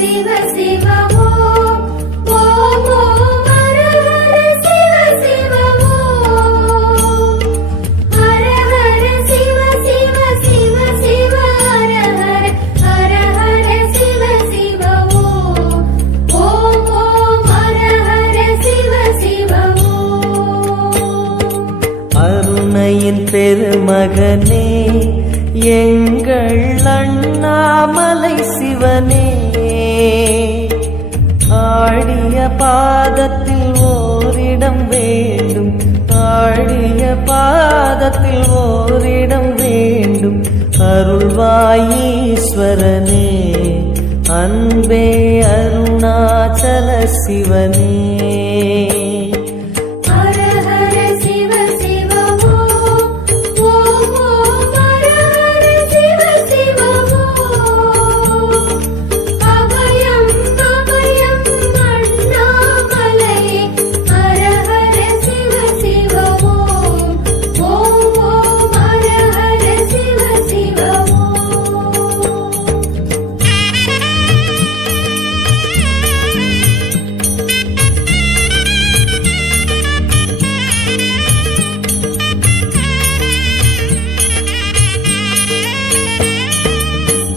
சிவ சிவ ஓம் ஓம் ஓம் ஹர ஹர சிவ சிவ ஓம் ஹர ஹர சிவ சிவ சிவ சிவ ஹர ஹர ஹர ஹர சிவ சிவ ஓம் ஓம் ஓம் ஹர ஹர சிவ சிவ ஓம். அருணையின் பெருமகனே எங்கள் அண்ணாமலை சிவனே, ஆடிய பாதத்தில் ஓரிடம் வேண்டும், ஆடிய பாதத்தில் ஓரிடம் வேண்டும். அருள்வாயீஸ்வரனே அன்பே அருணாச்சல சிவனே.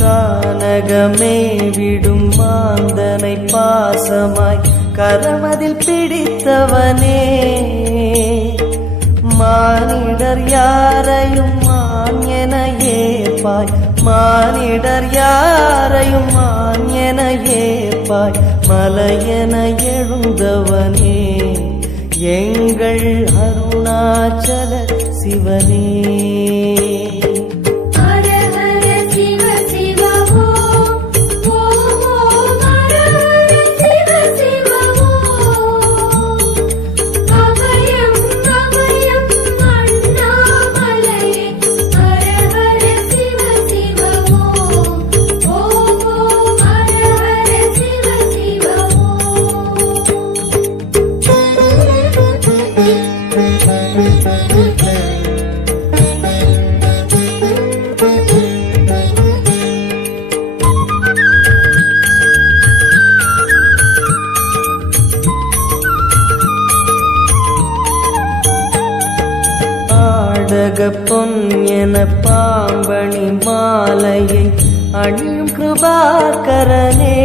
கானகமே விடும் மாந்தனை பாசமாய் கரமதில் பிடித்தவனே, மானிடர் யாரையும் மான் என ஏற்பாய், மானிடர் யாரையும் மான் என ஏற்பாய். மலையென எழுந்தவனே எங்கள் அருணாச்சல சிவனே. பொன் என பாம்பணி மாலையை அணியும் கிருபாகரனே,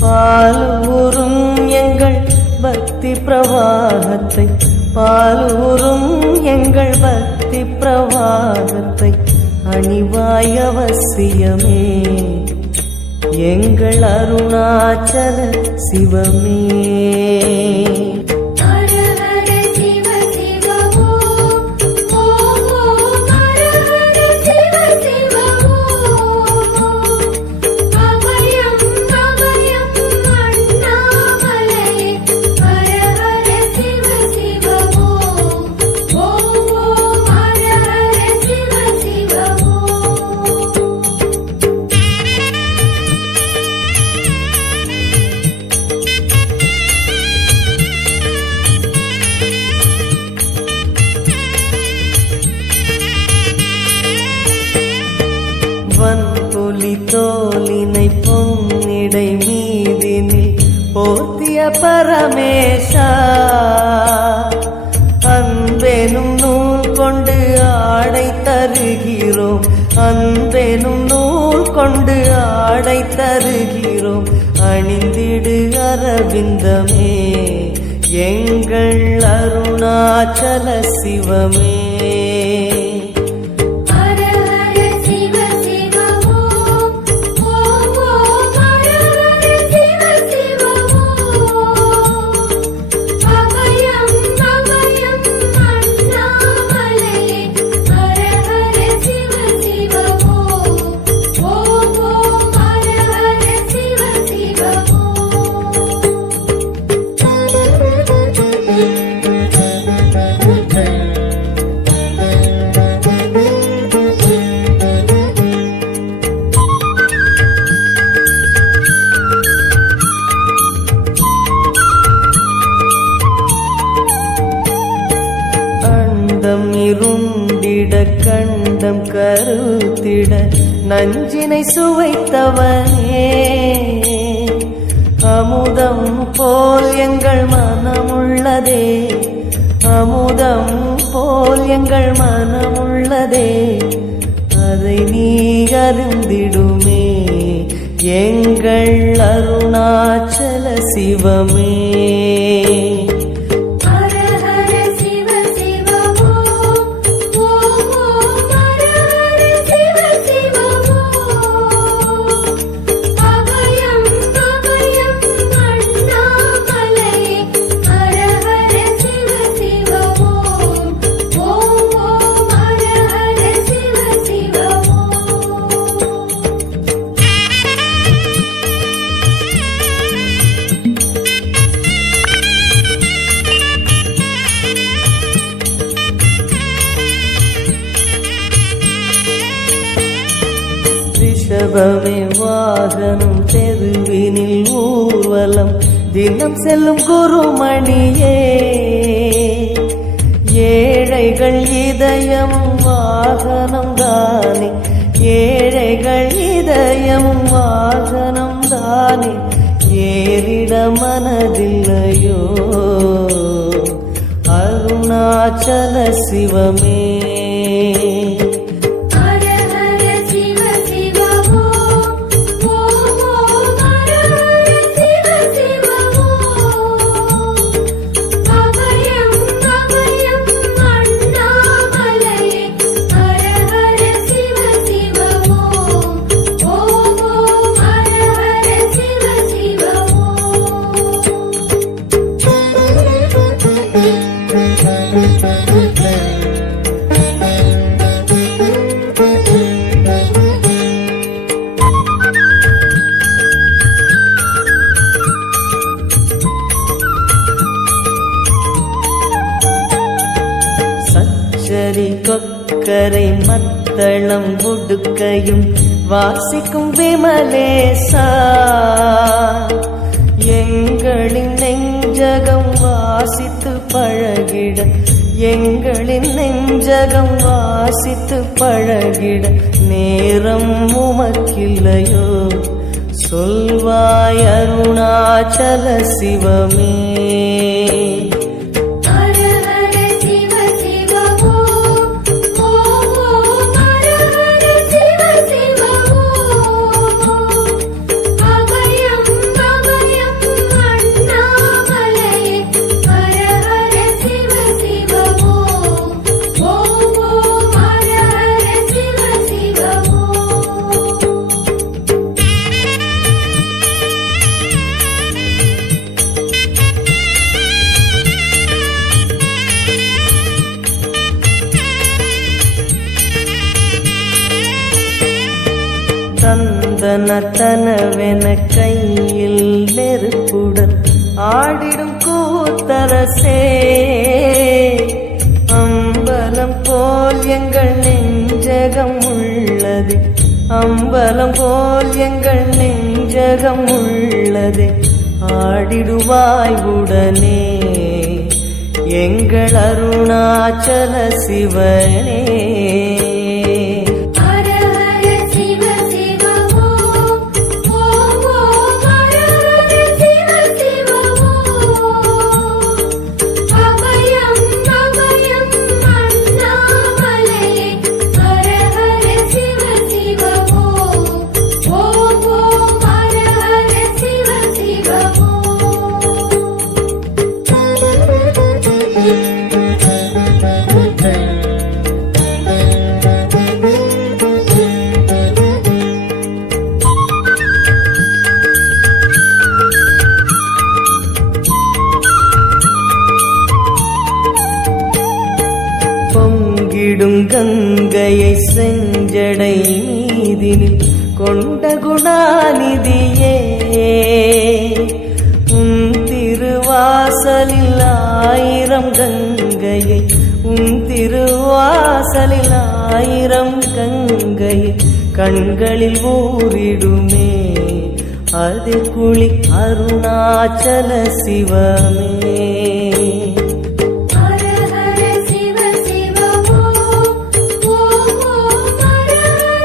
பாலூரும் எங்கள் பக்தி பிரவாகத்தை, பாலூரும் எங்கள் பக்தி பிரவாகத்தை அணிவாய் அவசியமே எங்கள் அருணாச்சல சிவமே. வன்புலி தோலினை பொன்னிடை மீதினில் போத்திய பரமேஷா, அன்பெனும் நூல் கொண்டு ஆடை தருகிறோம், அன்பெனும் நூல் கொண்டு ஆடை தருகிறோம். அணிந்திடு அரவிந்தமே எங்கள் அருணாச்சல சிவமே. கொடுத்திட நஞ்சினை சுவைத்தவனே அமுதம் போல் எங்கள் மனமுள்ளதே அமுதம் போல் எங்கள் மனமுள்ளதே அதை நீ அருந்திடுமே எங்கள் அருணாச்சல சிவமே ஹர ஹர சிவ சிவ ஓம் ஓம் ஓம் ஹர ஹர சிவ சிவ ஓம் அபயம் அபயம் அண்ணாமலையே ஹர ஹர சிவ சிவ ஓம் ஓம் ஓம் ஹர ஹர சிவ சிவ ஓம் ரிஷபமே வாகனம் தெருவினில் ஊர்வலம் தினம் செல்லும் குருமணியே ஏழைகள் இதயமும் வாகனம் தானே ஏழைகள் இதயமும் வாகனம் தானே ஏறிட மனதில்லையோ அருணாச்சல சிவமே ஹர ஹர சிவ சிவ ஓம் ஓம் ஓம் ஹர ஹர சிவ சிவ ஓம் அபயம் அபயம் அண்ணாமலையே ஹர ஹர சிவ சிவ ஓம் ஓம் ஓம் ஹர ஹர சிவ சிவ சச்சரி கொக்கரை மத்தளம் உடுக்கையும் வாசிக்கும் விமலேசா எங்களின் நெஞ்சகம் வாசித்து பழகிட எங்களின் நெஞ்சகம் வாசித்து பழகிட நேரம் உமக்கில்லையோ சொல்வாய் அருணாச்சல சிவமே ஹர ஹர சிவ சிவ ஓம் ஓம் ஓம் ஹர ஹர சிவ சிவ ஓம் அபயம் அபயம் அண்ணாமலையே ஹர ஹர சிவ சிவ ஓம் ஓம் ஓம் ஹர ஹர சிவ சிவ ஓம் தந்தனத்தனவென கையில் நெருப்புடன் ஆடிடும் கூத்தரசே அம்பலம் போல் எங்கள் நெஞ்சகம் உள்ளது அம்பலம் போல் எங்கள் நெஞ்சகம் உள்ளது ஆடிடுவாய் உடனே எங்கள் அருணாச்சல சிவனே ஹர ஹர சிவ சிவ ஓம் ஓம் ஓம் ஹர ஹர சிவ சிவ ஓம் அபயம் அபயம் அண்ணாமலையே ஹர ஹர சிவ சிவ ஓம் ஓம் ஓம் ஹர ஹர சிவ சிவ பொங்கிடும் கங்கையை செஞ்சடை மீதினில் கொண்ட குணாநிதியே உன் திருவாசலில் ஆயிரம் கங்கையை உன் திருவாசலில் ஆயிரம் கங்கையை கண்களில் ஊறிடுமே அது குளி அருணாச்சல சிவமே ஹர ஹர சிவ சிவ ஓம் ஓம் ஓம் ஹர ஹர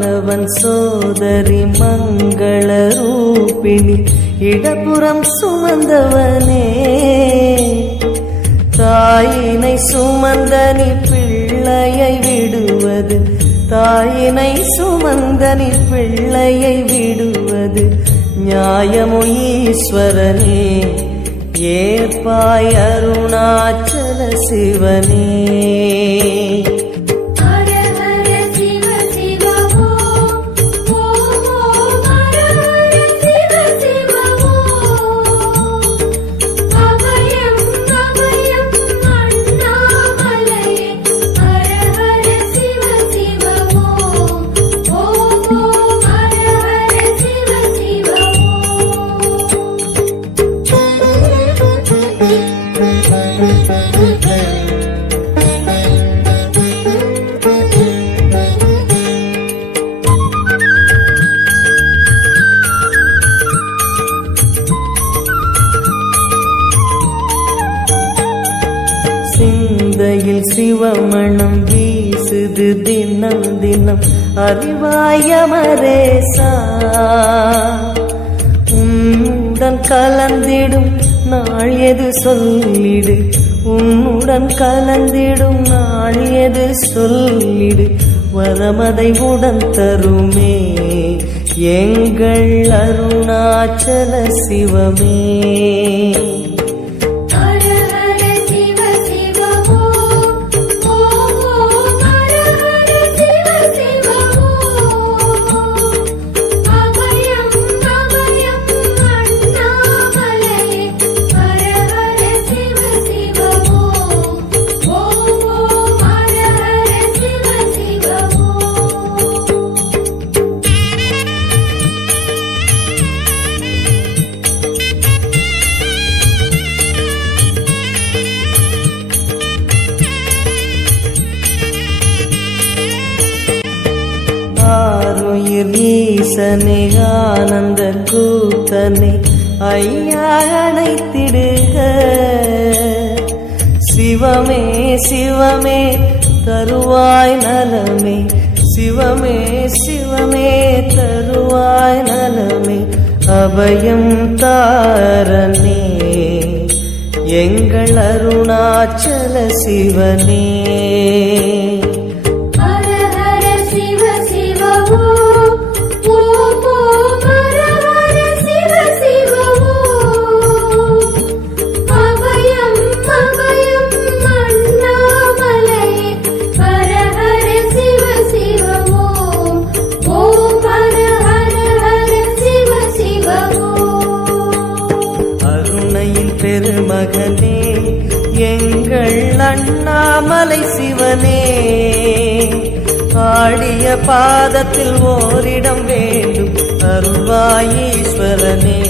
மாலவன் சோதரி மங்கள ரூபிணி இடப்புறம் சுமந்தவனே தாயினை சுமந்தனி பிள்ளையை விடுவது தாயினை சுமந்தனி பிள்ளையை விடுவது நியாயமோ ஈஸ்வரனே ஏற்பாய் அருணாச்சல சிவனே ஹர ஹர சிவ சிவ ஓம் ஓம் ஓம் ஹர ஹர சிவ சிவ ஓம் அபயம் அபயம் அண்ணாமலையே ஹர ஹர சிவ சிவ ஓம் ஓம் ஓம் ஹர ஹர சிவ சிவ சிந்தையில் சிவமணம் வீசுது தினம் தினம் அறிவாயமரேசா உன்னுடன் கலந்திடும் நாள் எது சொல்லிடு உன்னுடன் கலந்திடும் நாள் எது சொல்லிடு வரமதை உடன் தருமே எங்கள் அருணாச்சல சிவமே ஹர ஹர சிவ சிவ ஓம் ஓம் ஓம் ஹர ஹர சிவ சிவ ஓம் அபயம் அபயம் அண்ணாமலையே ஹர ஹர சிவ சிவ ஓம் ஓம் ஓம் ஹர ஹர சிவ சிவ ஓம் ஆருயிர் ஈசனே ஆனந்த கூத்தனே ஐயா அணைத்திடுக சிவமே சிவமே தருவாய் நலமே சிவமே சிவமே தருவாய் நலமே அபயம் தாரனே எங்கள் அருணாச்சல சிவனே ஹர ஹர சிவ சிவ ஓம் ஓம் ஓம் ஹர ஹர சிவ சிவ ஓம் அபயம் அபயம் அண்ணாமலையே ஹர ஹர சிவ சிவ ஓம் ஓம் ஹர ஹர ஹர சிவ சிவ ஓம் அருணையின் பெருமகனே எங்கள் அண்ணாமலை சிவனே ஆடிய பாதத்தில் ஓரிடம் வேண்டும் அருள்வாய் ஈஸ்வரனே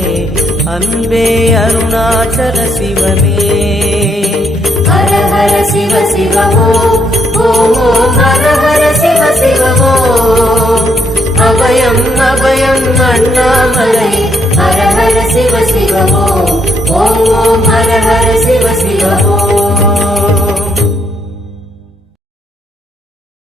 அன்பே அருணாச்சல சிவனே ஹர ஹர சிவ சிவ ஓம் ஓம் ஓம் ஹர ஹர சிவ சிவ ஓம் அபயம் அபயம் அண்ணாமலை ஹர ஹர சிவ சிவ ஓம் ஓம் ஓம் ஹர ஹர சிவ சிவ ஓம்